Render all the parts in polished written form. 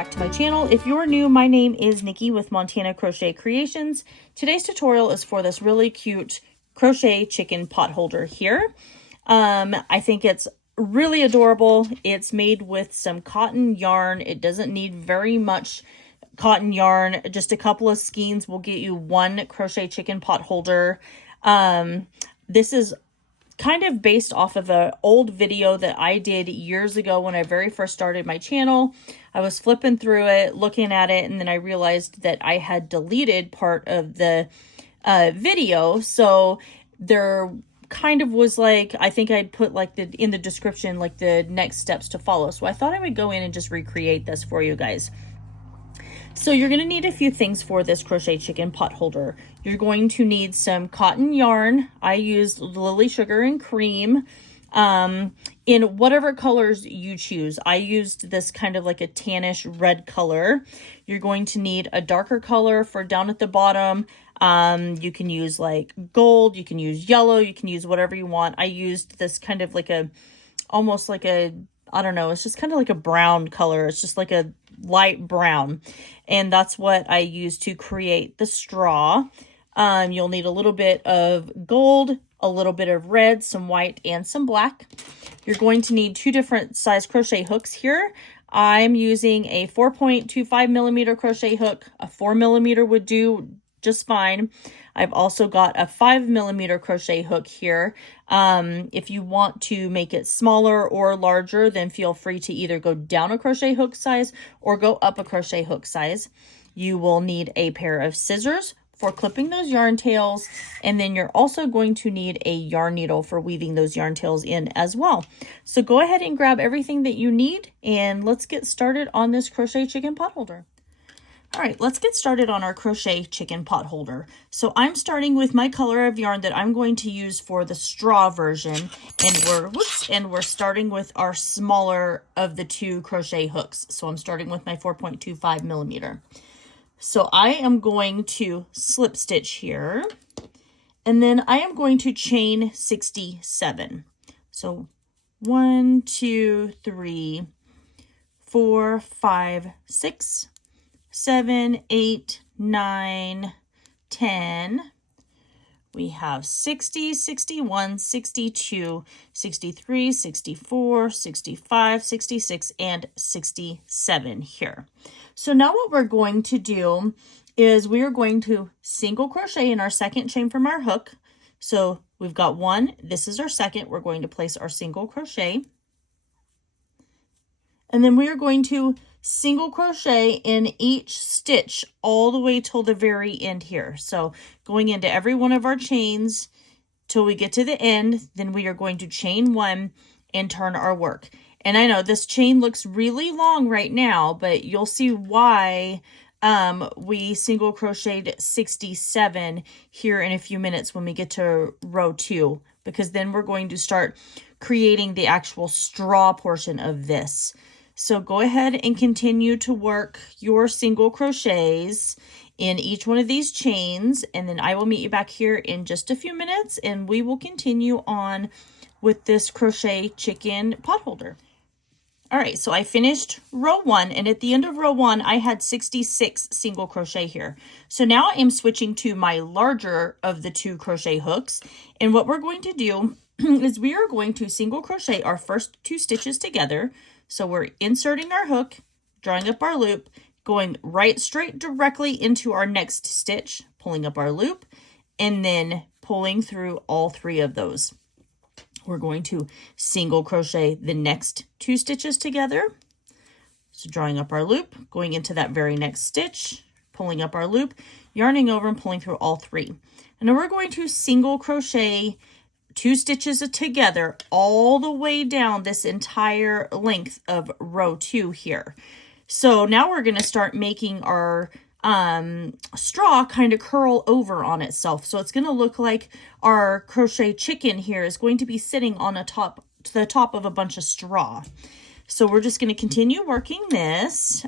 back to my channel. If you're new, my name is Nikki with Montana Crochet Creations. Today's tutorial is for this really cute crochet chicken pot holder here. I think it's really adorable. It's made with some cotton yarn. It doesn't need very much cotton yarn. Just a couple of skeins will get you one crochet chicken pot holder. This is kind of based off of an old video that I did years ago when I very first started my channel. I was flipping through it, looking at it, and then I realized that I had deleted part of the video. So there kind of was like, I think I'd put like in the description, like the next steps to follow. So I thought I would go in and just recreate this for you guys. So you're going to need a few things for this crochet chicken pot holder. You're going to need some cotton yarn. I used Lily Sugar and Cream in whatever colors you choose. I used this kind of like a tannish red color. You're going to need a darker color for down at the bottom. You can use like gold, you can use yellow, you can use whatever you want. I used this kind of like almost like I don't know, it's just kind of like a brown color. It's just like a light brown. And that's what I used to create the straw. You'll need a little bit of gold, a little bit of red, some white, and some black. You're going to need two different size crochet hooks here. I'm using a 4.25 millimeter crochet hook. A 4 millimeter would do just fine. I've also got a 5 millimeter crochet hook here. If you want to make it smaller or larger, then feel free to either go down a crochet hook size or go up a crochet hook size. You will need a pair of scissors for clipping those yarn tails, and then you're also going to need a yarn needle for weaving those yarn tails in as well. So go ahead and grab everything that you need, and let's get started on this crochet chicken pot holder. All right, let's get started on our crochet chicken pot holder. So I'm starting with my color of yarn that I'm going to use for the straw version, and we're starting with our smaller of the two crochet hooks. So I'm starting with my 4.25 millimeter. So I am going to slip stitch here, and then I am going to chain 67. So 1, 2, 3, 4, 5, 6, 7, 8, 9, 10. We have 60, 61, 62, 63, 64, 65, 66, and 67 here. So now what we're going to do is we are going to single crochet in our second chain from our hook. So we've got one, this is our second. We're going to place our single crochet. And then we are going to single crochet in each stitch all the way till the very end here. So going into every one of our chains till we get to the end, then we are going to chain one and turn our work. And I know this chain looks really long right now, but you'll see why we single crocheted 67 here in a few minutes when we get to row 2, because then we're going to start creating the actual straw portion of this. So go ahead and continue to work your single crochets in each one of these chains, and then I will meet you back here in just a few minutes, and we will continue on with this crochet chicken pot holder. All right, so I finished row 1, and at the end of row 1, I had 66 single crochet here. So now I'm switching to my larger of the two crochet hooks, and what we're going to do is we are going to single crochet our first 2 stitches together. So we're inserting our hook, drawing up our loop, going right straight directly into our next stitch, pulling up our loop, and then pulling through all 3 of those. We're going to single crochet the next 2 stitches together. So drawing up our loop, going into that very next stitch, pulling up our loop, yarning over and pulling through all 3. And then we're going to single crochet 2 stitches together all the way down this entire length of row 2 here. So now we're going to start making our straw kind of curl over on itself. So it's going to look like our crochet chicken here is going to be sitting on the top of a bunch of straw. So we're just going to continue working this.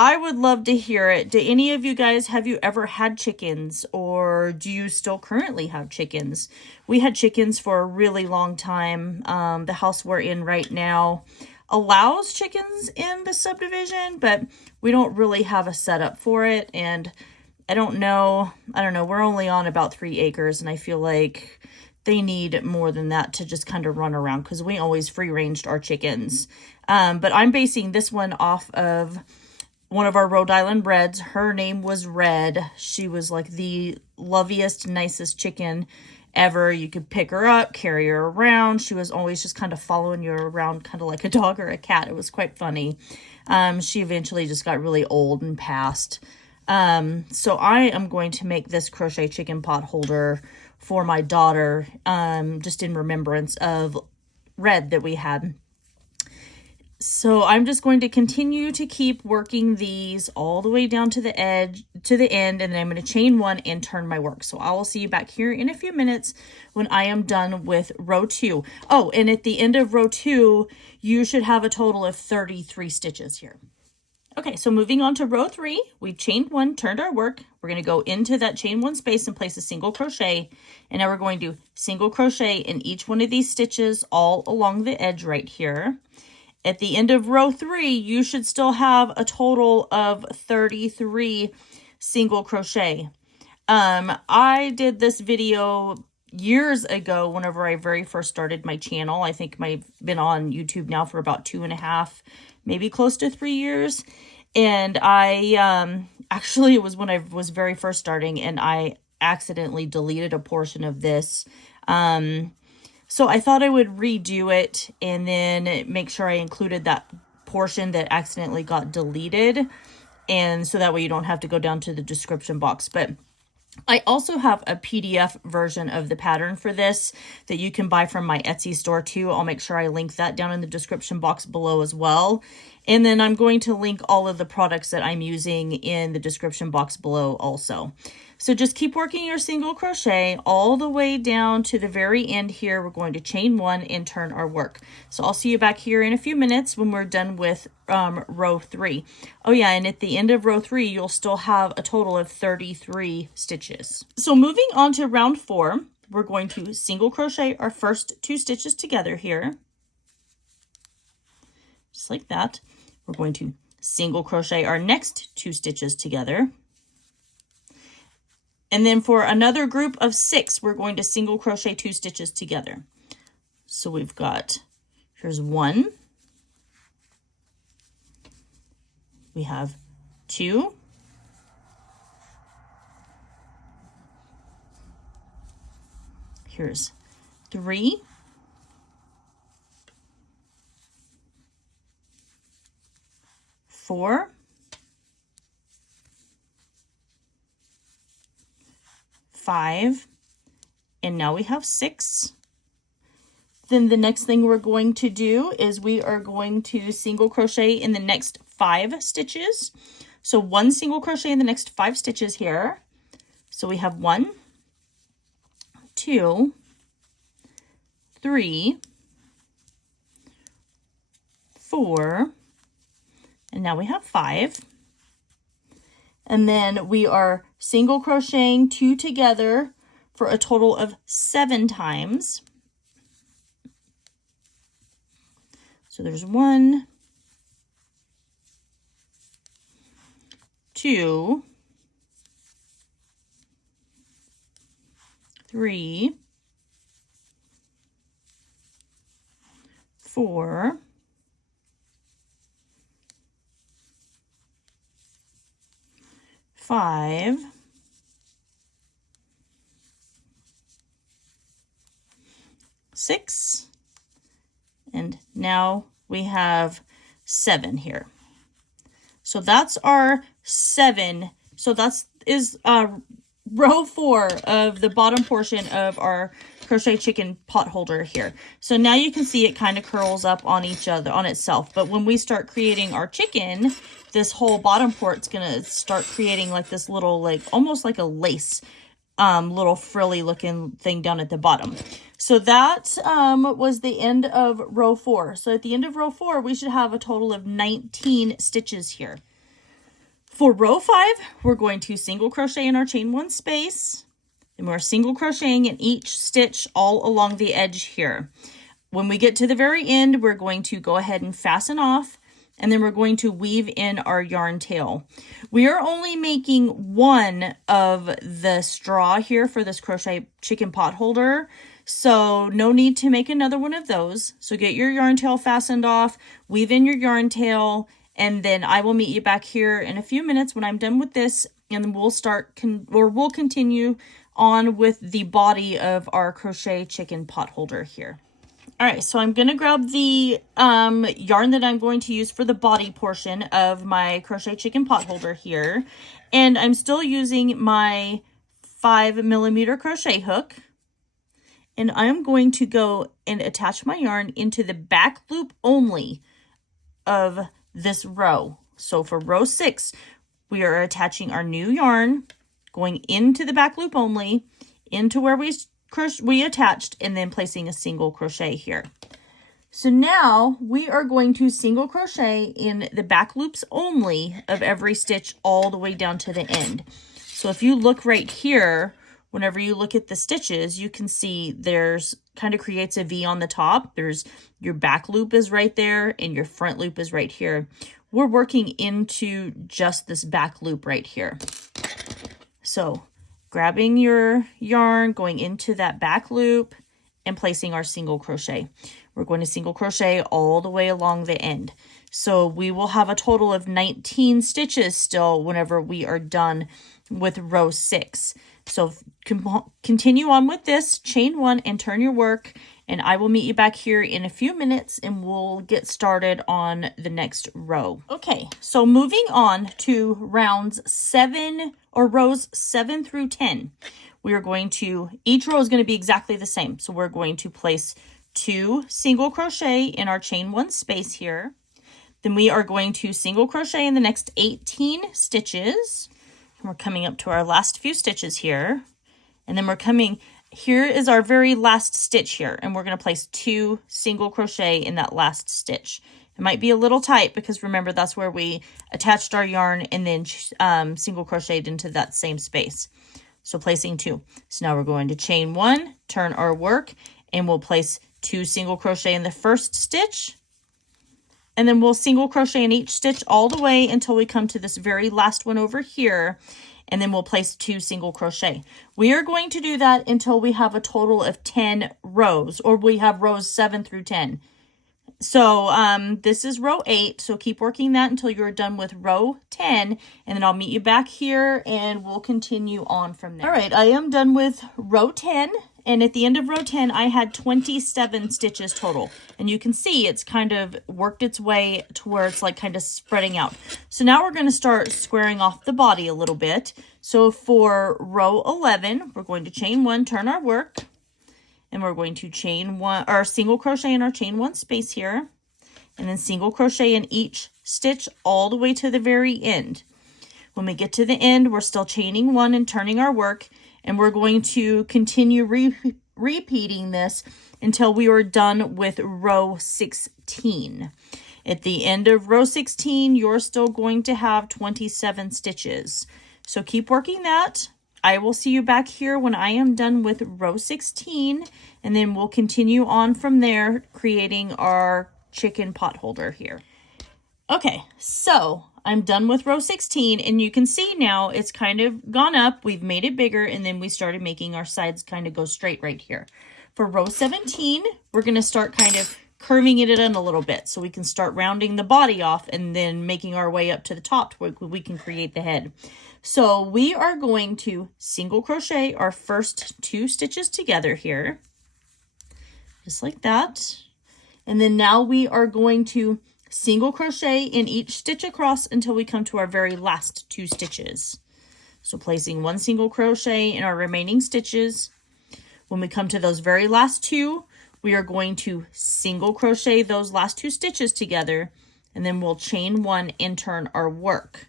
I would love to hear it. Do any of you guys, have you ever had chickens, or do you still currently have chickens? We had chickens for a really long time. The house we're in right now, allows chickens in the subdivision, but we don't really have a setup for it. And I don't know, we're only on about 3 acres, and I feel like they need more than that to just kind of run around, because we always free ranged our chickens. But I'm basing this one off of one of our Rhode Island Reds. Her name was Red. She was like the loveliest, nicest chicken ever. You could pick her up, carry her around. She was always just kind of following you around, kind of like a dog or a cat. It was quite funny. She eventually just got really old and passed. So I am going to make this crochet chicken pot holder for my daughter, just in remembrance of Red that we had. So I'm just going to continue to keep working these all the way down to the edge, to the end, and then I'm going to chain 1 and turn my work. So I will see you back here in a few minutes when I am done with row 2. Oh, and at the end of row 2, you should have a total of 33 stitches here. Okay, so moving on to row 3, we've chained 1, turned our work. We're going to go into that chain 1 space and place a single crochet. And now we're going to single crochet in each one of these stitches all along the edge right here. At the end of row 3, you should still have a total of 33 single crochet. I did this video years ago whenever I very first started my channel. I think I've been on YouTube now for about 2.5, maybe close to 3 years. And I, actually it was when I was very first starting, and I accidentally deleted a portion of this. So I thought I would redo it and then make sure I included that portion that accidentally got deleted. And so that way you don't have to go down to the description box. But I also have a PDF version of the pattern for this that you can buy from my Etsy store too. I'll make sure I link that down in the description box below as well. And then I'm going to link all of the products that I'm using in the description box below also. So just keep working your single crochet all the way down to the very end here. We're going to chain 1 and turn our work. So I'll see you back here in a few minutes when we're done with row 3. Oh yeah, and at the end of row 3, you'll still have a total of 33 stitches. So moving on to round 4, we're going to single crochet our first 2 stitches together here. Just like that. We're going to single crochet our next 2 stitches together. And then for another group of 6, we're going to single crochet 2 stitches together. So we've got, here's 1. We have 2. Here's 3. 4. 5, and now we have 6. Then the next thing we're going to do is we are going to single crochet in the next 5 stitches. So 1 single crochet in the next 5 stitches here. So we have 1, 2, 3, 4, and now we have 5. And then we are single crocheting 2 together for a total of 7 times. So there's 1, 2, 3, 4, 5, 6, and now we have 7 here. So that's our 7. So is row 4 of the bottom portion of our crochet chicken pot holder here. So now you can see it kind of curls up on itself. But when we start creating our chicken, this whole bottom part's gonna start creating like this little, like almost like a lace, little frilly looking thing down at the bottom. So that was the end of row 4. So at the end of row 4, we should have a total of 19 stitches here. For row 5, we're going to single crochet in our chain 1 space, and we're single crocheting in each stitch all along the edge here. when we get to the very end, we're going to go ahead and fasten off, and then we're going to weave in our yarn tail. We are only making one of the straw here for this crochet chicken pot holder, so no need to make another one of those. So get your yarn tail fastened off, weave in your yarn tail, and then I will meet you back here in a few minutes when I'm done with this, and then we'll continue on with the body of our crochet chicken pot holder here. All right, so I'm going to grab the yarn that I'm going to use for the body portion of my crochet chicken pot holder here. And I'm still using my 5mm crochet hook. And I'm going to go and attach my yarn into the back loop only of this row. So for row 6, we are attaching our new yarn, going into the back loop only, into where we attached, and then placing a single crochet here. So now we are going to single crochet in the back loops only of every stitch all the way down to the end. So if you look right here, whenever you look at the stitches, you can see there's kind of creates a V on the top. There's your back loop is right there and your front loop is right here. We're working into just this back loop right here. So grabbing your yarn, going into that back loop, and placing our single crochet. We're going to single crochet all the way along the end. So we will have a total of 19 stitches still whenever we are done with row 6. So continue on with this, chain 1 and turn your work, and I will meet you back here in a few minutes and we'll get started on the next row. Okay, so moving on to rows 7 through 10. We are going to, each row is going to be exactly the same. So we're going to place 2 single crochet in our chain 1 space here. Then we are going to single crochet in the next 18 stitches. And we're coming up to our last few stitches here. And then here is our very last stitch here. And we're going to place 2 single crochet in that last stitch. It might be a little tight because remember that's where we attached our yarn and then single crocheted into that same space. So placing 2. So now we're going to chain 1, turn our work, and we'll place 2 single crochet in the first stitch. And then we'll single crochet in each stitch all the way until we come to this very last one over here. And then we'll place 2 single crochet. We are going to do that until we have a total of 10 rows, or we have rows 7 through 10. So this is row 8, so keep working that until you're done with row 10, and then I'll meet you back here and we'll continue on from there. All right, I am done with row 10, and at the end of row 10, I had 27 stitches total. And you can see it's kind of worked its way to where it's like kind of spreading out. So now we're going to start squaring off the body a little bit. So for row 11, we're going to chain 1, turn our work. And we're going to chain 1 or single crochet in our chain 1 space here, and then single crochet in each stitch all the way to the very end. When we get to the end, we're still chaining 1 and turning our work, and we're going to continue repeating this until we are done with row 16. At the end of row 16, you're still going to have 27 stitches. So keep working that. I will see you back here when I am done with row 16, and then we'll continue on from there, creating our chicken pot holder here. Okay, so I'm done with row 16, and you can see now it's kind of gone up. We've made it bigger, and then we started making our sides kind of go straight right here. For row 17, we're going to start kind of curving it in a little bit so we can start rounding the body off and then making our way up to the top where we can create the head. So we are going to single crochet our first 2 stitches together here, just like that. And then now we are going to single crochet in each stitch across until we come to our very last 2 stitches. So placing 1 single crochet in our remaining stitches. When we come to those very last 2, we are going to single crochet those last 2 stitches together, and then we'll chain 1 and turn our work.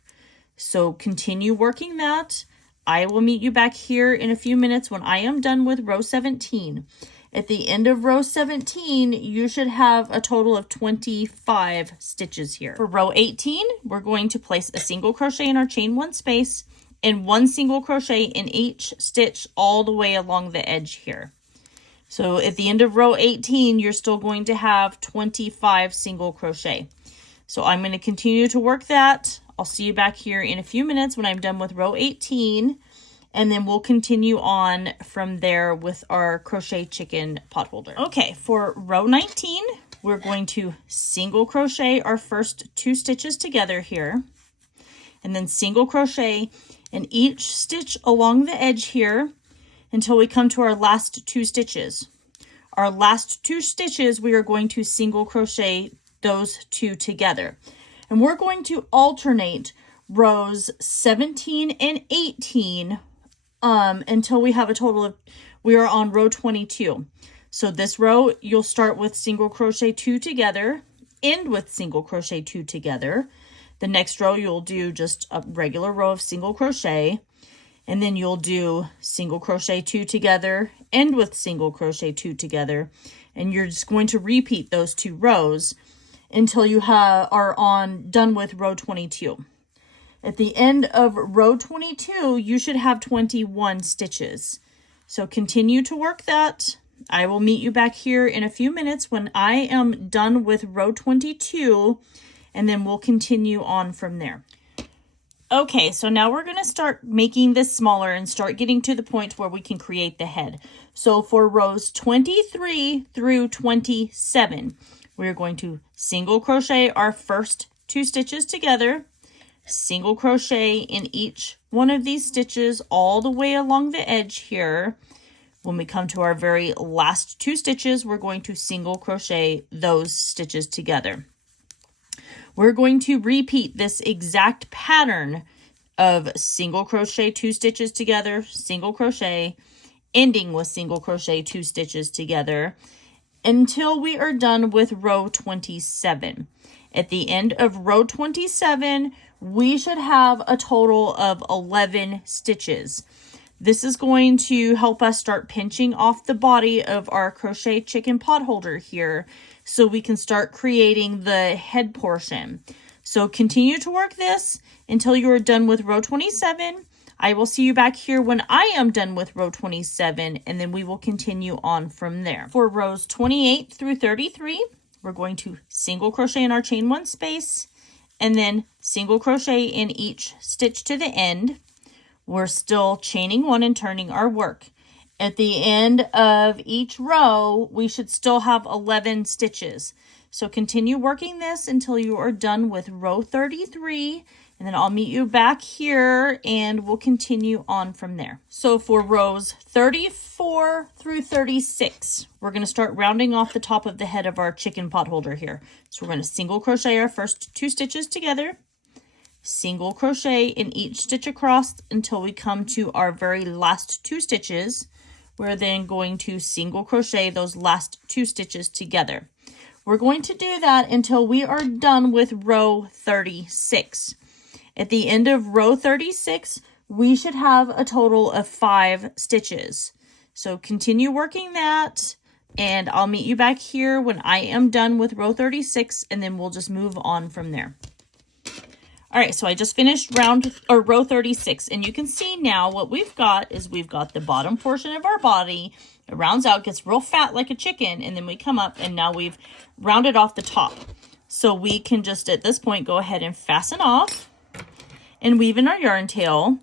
So continue working that. I will meet you back here in a few minutes when I am done with row 17. At the end of row 17, you should have a total of 25 stitches here. For row 18, we're going to place a single crochet in our chain 1 space and 1 single crochet in each stitch all the way along the edge here. So at the end of row 18, you're still going to have 25 single crochet. So I'm going to continue to work that. I'll see you back here in a few minutes when I'm done with row 18. And then we'll continue on from there with our Crochet Chicken Potholder. Okay, for row 19, we're going to single crochet our first 2 stitches together here. And then single crochet in each stitch along the edge here until we come to our last 2 stitches. Our last 2 stitches, we are going to single crochet those 2 together. And we're going to alternate rows 17 and 18 until we have a total of, we are on row 22. So this row, you'll start with single crochet 2 together, end with single crochet 2 together. The next row, you'll do just a regular row of single crochet, and then you'll do single crochet 2 together, end with single crochet 2 together, and you're just going to repeat those 2 rows until you are done with row 22. At the end of row 22, you should have 21 stitches. So continue to work that. I will meet you back here in a few minutes when I am done with row 22, and then we'll continue on from there. Okay, so now we're going to start making this smaller and start getting to the point where we can create the head. So for rows 23 through 27, we're going to single crochet our first 2 stitches together, single crochet in each one of these stitches all the way along the edge here. When we come to our very last 2 stitches, we're going to single crochet those stitches together. We're going to repeat this exact pattern of single crochet 2 stitches together, single crochet, ending with single crochet 2 stitches together until we are done with row 27. At the end of row 27, we should have a total of 11 stitches. This is going to help us start pinching off the body of our Crochet Chicken Potholder here so we can start creating the head portion. So continue to work this until you are done with row 27. I will see you back here when I am done with row 27, and then we will continue on from there. For rows 28 through 33, we're going to single crochet in our chain 1 space, and then single crochet in each stitch to the end. We're still chaining 1 and turning our work. At the end of each row, we should still have 11 stitches. So continue working this until you are done with row 33, and then I'll meet you back here and we'll continue on from there. So for rows 34 through 36, we're going to start rounding off the top of the head of our chicken potholder here. So we're going to single crochet our first 2 stitches together, single crochet in each stitch across until we come to our very last 2 stitches. We're then going to single crochet those last 2 stitches together. We're going to do that until we are done with row 36. At the end of row 36, we should have a total of 5 stitches. So continue working that, and I'll meet you back here when I am done with row 36, and then we'll just move on from there. All right, so I just finished row 36, and you can see now what we've got is we've got the bottom portion of our body. It rounds out, gets real fat like a chicken, and then we come up, and now we've rounded off the top. So we can just, at this point, go ahead and fasten off and weave in our yarn tail.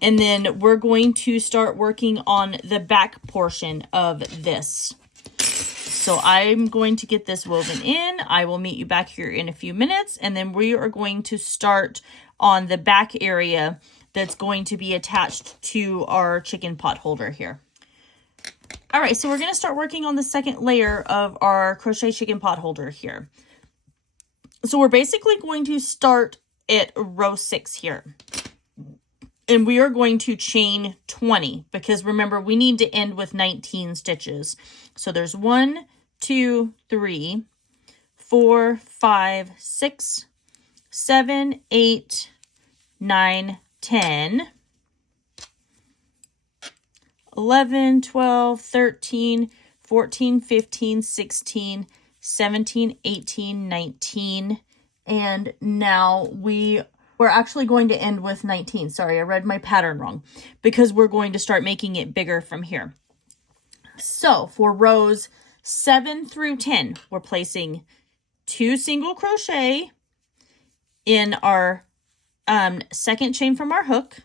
And then we're going to start working on the back portion of this. So I'm going to get this woven in. I will meet you back here in a few minutes, and then we are going to start on the back area that's going to be attached to our chicken potholder here. All right, so we're going to start working on the second layer of our Crochet Chicken Potholder here. So we're basically going to start at row 6 here. And we are going to chain 20 because remember, we need to end with 19 stitches. So there's 1, 2, 3, 4, 5, 6, 7, 8, 9, 10, 11, 12, 13, 14, 15, 16, 17, 18, 19, and now we're actually going to end with 19. Sorry, I read my pattern wrong because we're going to start making it bigger from here. So for rows 7 through 10, we're placing 2 single crochet in our second chain from our hook.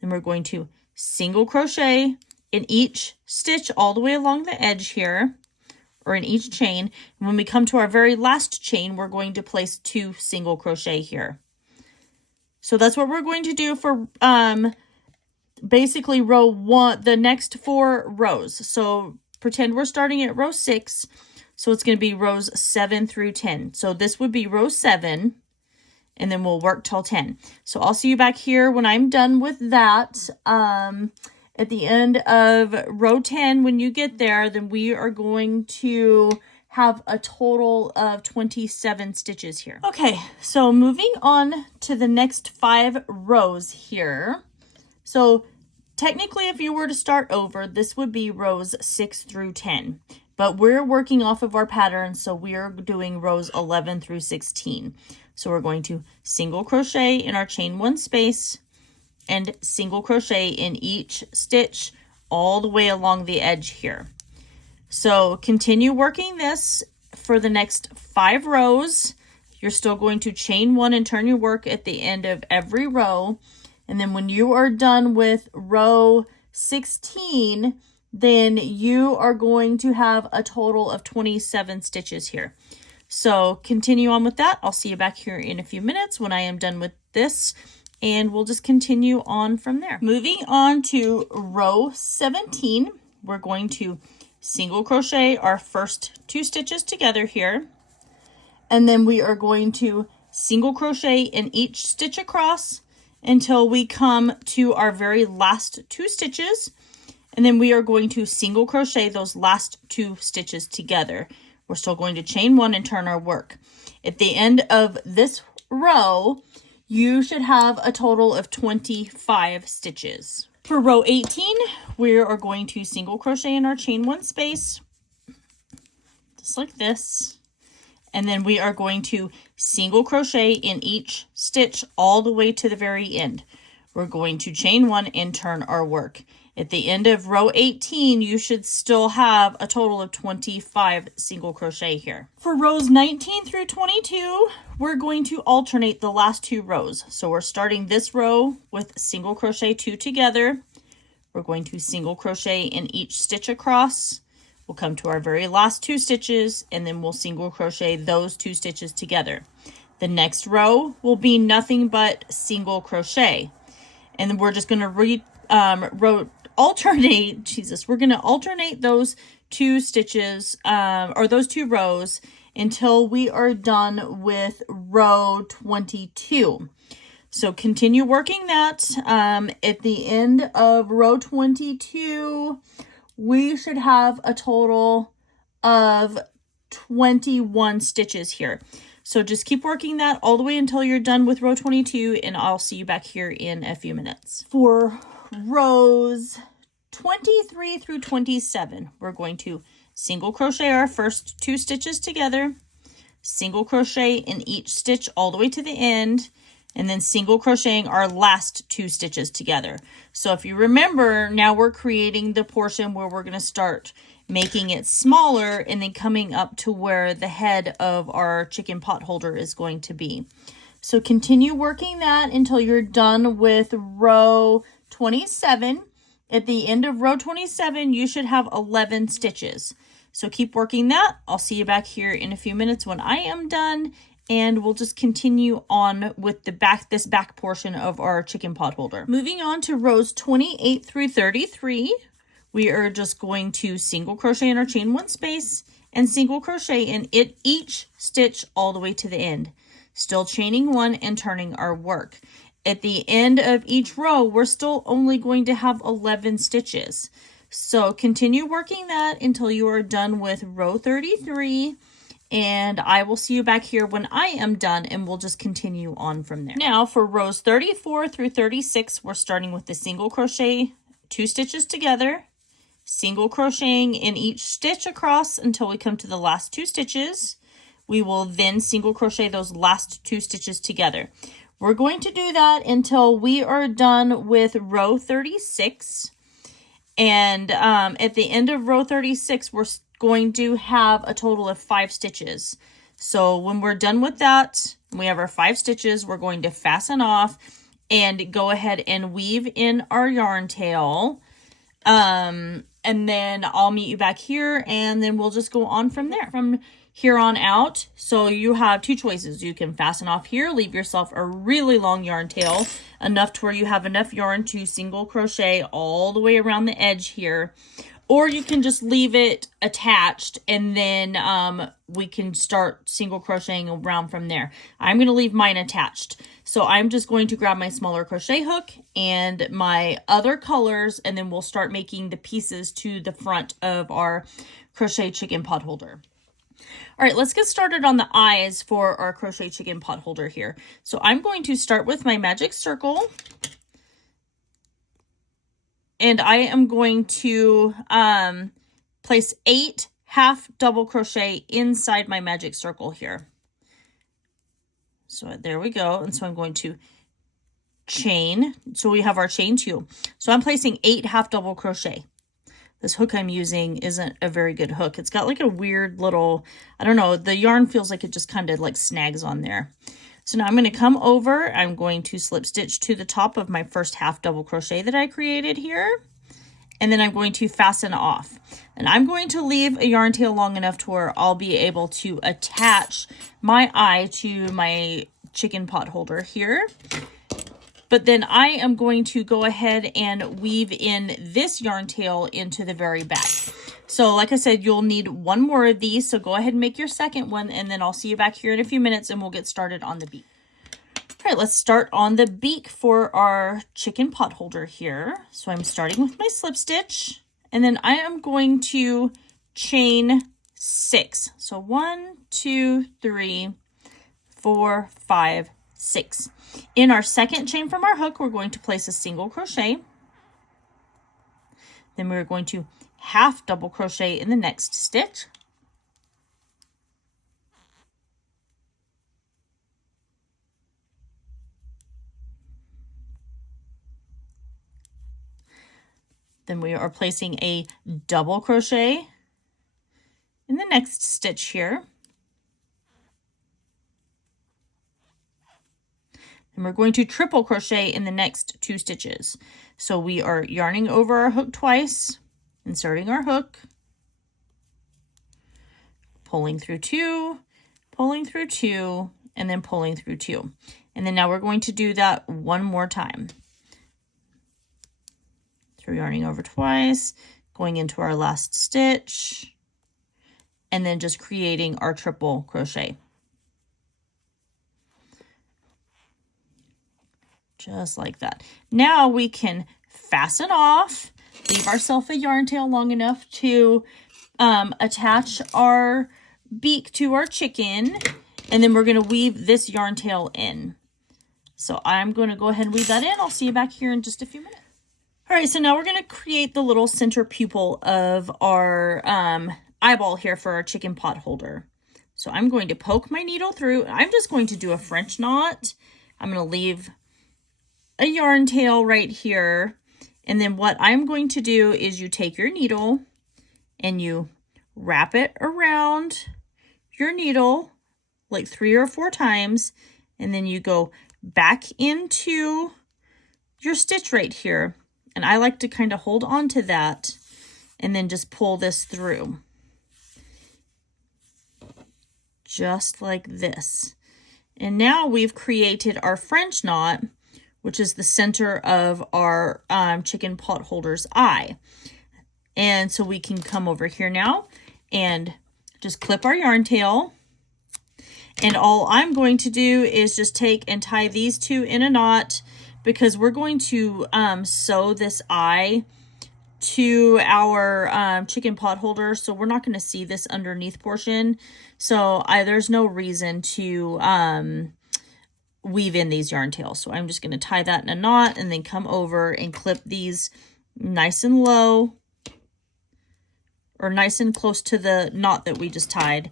Then we're going to single crochet in each stitch all the way along the edge here, or in each chain. And when we come to our very last chain, we're going to place 2 single crochet here. So that's what we're going to do for basically row 1, the next 4 rows. So pretend we're starting at row 6. So it's going to be rows 7 through 10. So this would be row 7, and then we'll work till 10. So I'll see you back here when I'm done with that. At the end of row 10, when you get there, then we are going to have a total of 27 stitches here. Okay, so moving on to the next 5 rows here. So technically, if you were to start over, this would be rows 6 through 10. But we're working off of our pattern, so we are doing rows 11 through 16. So we're going to single crochet in our chain 1 space and single crochet in each stitch all the way along the edge here. So continue working this for the next 5 rows. You're still going to chain 1 and turn your work at the end of every row. And then when you are done with row 16, then you are going to have a total of 27 stitches here. So continue on with that. I'll see you back here in a few minutes when I am done with this, and we'll just continue on from there. Moving on to row 17, we're going to single crochet our first 2 stitches together here, and then we are going to single crochet in each stitch across until we come to our very last 2 stitches. And then we are going to single crochet those last 2 stitches together. We're still going to chain 1 and turn our work. At the end of this row, you should have a total of 25 stitches. For row 18, we are going to single crochet in our chain 1 space, just like this. And then we are going to single crochet in each stitch all the way to the very end. We're going to chain 1 and turn our work. At the end of row 18, you should still have a total of 25 single crochet here. For rows 19 through 22, we're going to alternate the last 2 rows. So we're starting this row with single crochet 2 together. We're going to single crochet in each stitch across. We'll come to our very last 2 stitches, and then we'll single crochet those 2 stitches together. The next row will be nothing but single crochet. And then we're just going to alternate those 2 stitches or those 2 rows until we are done with row 22. So continue working that. At the end of row 22, we should have a total of 21 stitches here. So just keep working that all the way until you're done with row 22, and I'll see you back here in a few minutes. For rows 23 through 27, we're going to single crochet our first 2 stitches together, single crochet in each stitch all the way to the end, and then single crocheting our last 2 stitches together. So if you remember, now we're creating the portion where we're going to start making it smaller and then coming up to where the head of our chicken pot holder is going to be. So continue working that until you're done with row 27. At the end of row 27, you should have 11 stitches. So keep working that. I'll see you back here in a few minutes when I am done, and we'll just continue on with this back portion of our chicken pot holder. Moving on to rows 28 through 33, we are just going to single crochet in our chain 1 space and single crochet in each stitch all the way to the end. Still chaining 1 and turning our work. At the end of each row, we're still only going to have 11 stitches. So continue working that until you are done with row 33, and I will see you back here when I am done, and we'll just continue on from there. Now for rows 34 through 36, we're starting with the single crochet 2 stitches together, single crocheting in each stitch across until we come to the last 2 stitches. We will then single crochet those last 2 stitches together. We're going to do that until we are done with row 36. And at the end of row 36, we're going to have a total of 5 stitches. So when we're done with that, we have our 5 stitches, we're going to fasten off and go ahead and weave in our yarn tail. And then I'll meet you back here, and then we'll just go on from there. From here on out, so you have 2 choices. You can fasten off here, leave yourself a really long yarn tail, enough to where you have enough yarn to single crochet all the way around the edge here. Or you can just leave it attached, and then we can start single crocheting around from there. I'm going to leave mine attached. So I'm just going to grab my smaller crochet hook and my other colors, and then we'll start making the pieces to the front of our Crochet Chicken Potholder. All right, let's get started on the eyes for our Crochet Chicken Potholder here. So I'm going to start with my magic circle. And I am going to place 8 half double crochet inside my magic circle here. So there we go. And so I'm going to chain. So we have our chain 2. So I'm placing 8 half double crochet. This hook I'm using isn't a very good hook. It's got like a weird little, I don't know, the yarn feels like it just kind of like snags on there. So now I'm going to come over, I'm going to slip stitch to the top of my first half double crochet that I created here. And then I'm going to fasten off. And I'm going to leave a yarn tail long enough to where I'll be able to attach my eye to my chicken pot holder here. But then I am going to go ahead and weave in this yarn tail into the very back. So like I said, you'll need 1 more of these. So go ahead and make your second one, and then I'll see you back here in a few minutes and we'll get started on the beak. All right, let's start on the beak for our chicken pot holder here. So I'm starting with my slip stitch, and then I am going to chain 6. So 1, 2, 3, 4, 5, 6. In our second chain from our hook, we're going to place a single crochet. Then we're going to half double crochet in the next stitch. Then we are placing a double crochet in the next stitch here. And we're going to triple crochet in the next 2 stitches. So we are yarning over our hook twice, inserting our hook, pulling through 2, pulling through 2, and then pulling through 2. And then now we're going to do that 1 more time. So we're yarning over twice, going into our last stitch, and then just creating our triple crochet. Just like that. Now we can fasten off, leave ourselves a yarn tail long enough to attach our beak to our chicken, and then we're going to weave this yarn tail in. So I'm going to go ahead and weave that in. I'll see you back here in just a few minutes. All right, so now we're going to create the little center pupil of our eyeball here for our chicken pot holder. So I'm going to poke my needle through. I'm just going to do a French knot. I'm going to leave a yarn tail right here. And then what I'm going to do is you take your needle and you wrap it around your needle like 3 or 4 times. And then you go back into your stitch right here. And I like to kind of hold on to that and then just pull this through. Just like this. And now we've created our French knot, which is the center of our chicken pot holder's eye. And so we can come over here now and just clip our yarn tail. And all I'm going to do is just take and tie these 2 in a knot, because we're going to sew this eye to our chicken pot holder. So we're not going to see this underneath portion. So there's no reason to weave in these yarn tails. So I'm just going to tie that in a knot and then come over and clip these nice and low, or nice and close to the knot that we just tied.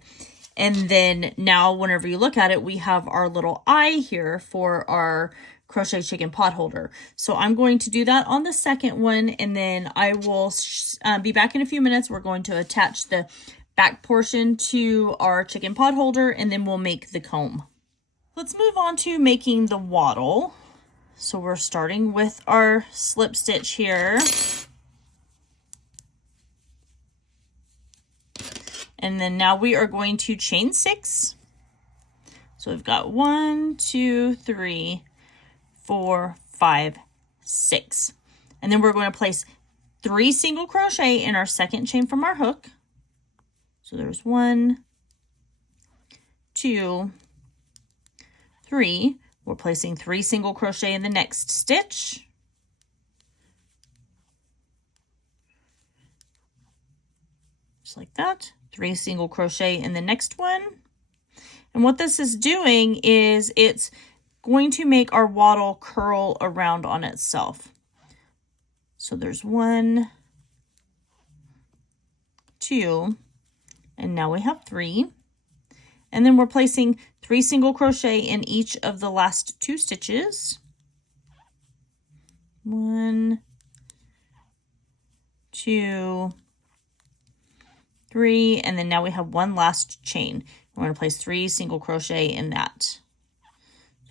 And then now whenever you look at it, we have our little eye here for our Crochet Chicken Potholder. So I'm going to do that on the second one, and then I will be back in a few minutes. We're going to attach the back portion to our chicken potholder, and then we'll make the comb. Let's move on to making the wattle. So we're starting with our slip stitch here. And then now we are going to chain 6. So we've got 1, 2, 3, 4, 5, 6. And then we're going to place 3 single crochet in our second chain from our hook. So there's 1, 2, 3. We're placing 3 single crochet in the next stitch. Just like that. 3 single crochet in the next one. And what this is doing is it's going to make our wattle curl around on itself. So there's 1, 2, and now we have 3. And then we're placing 3 single crochet in each of the last 2 stitches. 1, 2, 3, and then now we have 1 last chain. We're going to place 3 single crochet in that.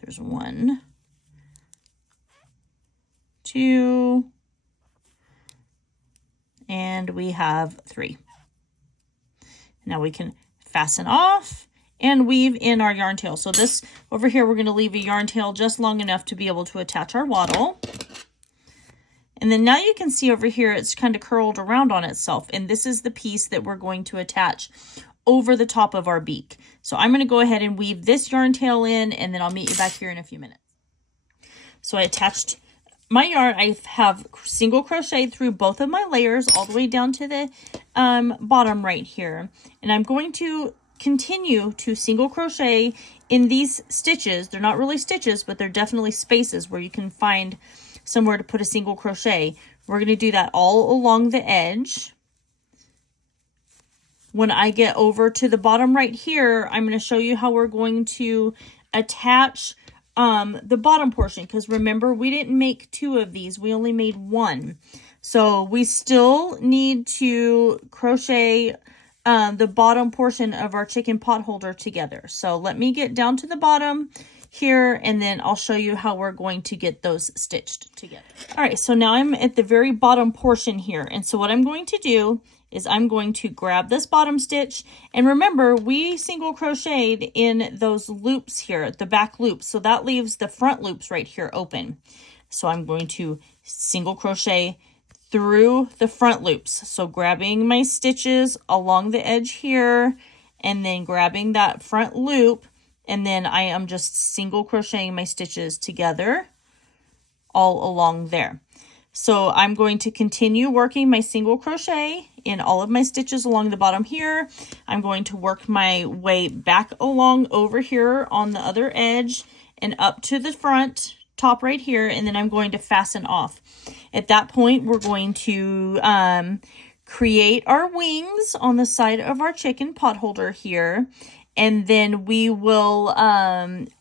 There's 1, 2, and we have 3. Now we can fasten off and weave in our yarn tail. So this over here, we're going to leave a yarn tail just long enough to be able to attach our wattle. And then now you can see over here, it's kind of curled around on itself. And this is the piece that we're going to attach over the top of our beak. So I'm going to go ahead and weave this yarn tail in, and then I'll meet you back here in a few minutes. So I attached my yarn. I have single crocheted through both of my layers all the way down to the bottom right here. And I'm going to continue to single crochet in these stitches. They're not really stitches, but they're definitely spaces where you can find somewhere to put a single crochet. We're going to do that all along the edge. When I get over to the bottom right here, I'm going to show you how we're going to attach the bottom portion, because remember, we didn't make 2 of these, we only made 1. So we still need to crochet the bottom portion of our chicken potholder together. So let me get down to the bottom here, and then I'll show you how we're going to get those stitched together. All right, so now I'm at the very bottom portion here, and so what I'm going to do is I'm going to grab this bottom stitch, and remember, we single crocheted in those loops here, the back loops, so that leaves the front loops right here open. So I'm going to single crochet through the front loops, so grabbing my stitches along the edge here, and then grabbing that front loop, and then I am just single crocheting my stitches together all along there. So I'm going to continue working my single crochet in all of my stitches along the bottom here. I'm going to work my way back along over here on the other edge and up to the front top right here, and then I'm going to fasten off. At that point, we're going to create our wings on the side of our chicken potholder here, and then we will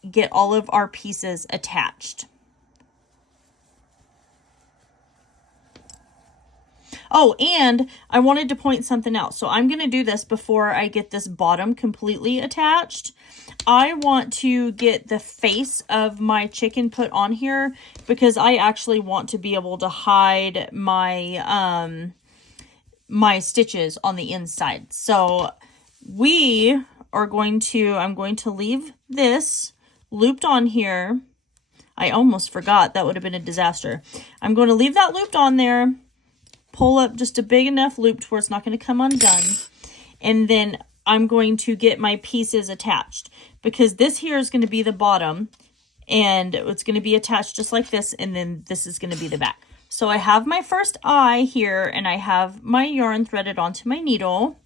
get all of our pieces attached. Oh, and I wanted to point something out. So I'm going to do this before I get this bottom completely attached. I want to get the face of my chicken put on here because I actually want to be able to hide my my stitches on the inside. So I'm going to leave this looped on here. I almost forgot. That would have been a disaster. I'm going to leave that looped on there. Pull up just a big enough loop to where it's not going to come undone. And then I'm going to get my pieces attached because this here is going to be the bottom and it's going to be attached just like this. And then this is going to be the back. So I have my first eye here and I have my yarn threaded onto my needle.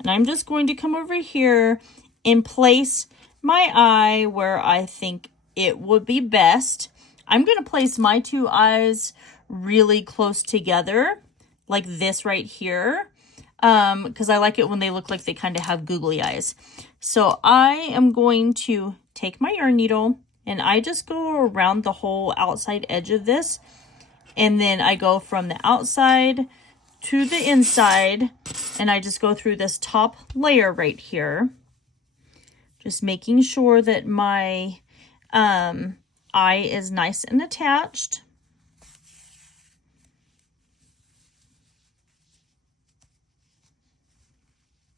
And I'm just going to come over here and place my eye where I think it would be best. I'm going to place my 2 eyes really close together, like this right here, because I like it when they look like they kind of have googly eyes. So I am going to take my yarn needle And I just go around the whole outside edge of this. And then I go from the outside to the inside. And I just go through this top layer right here. Just making sure that my eye is nice and attached.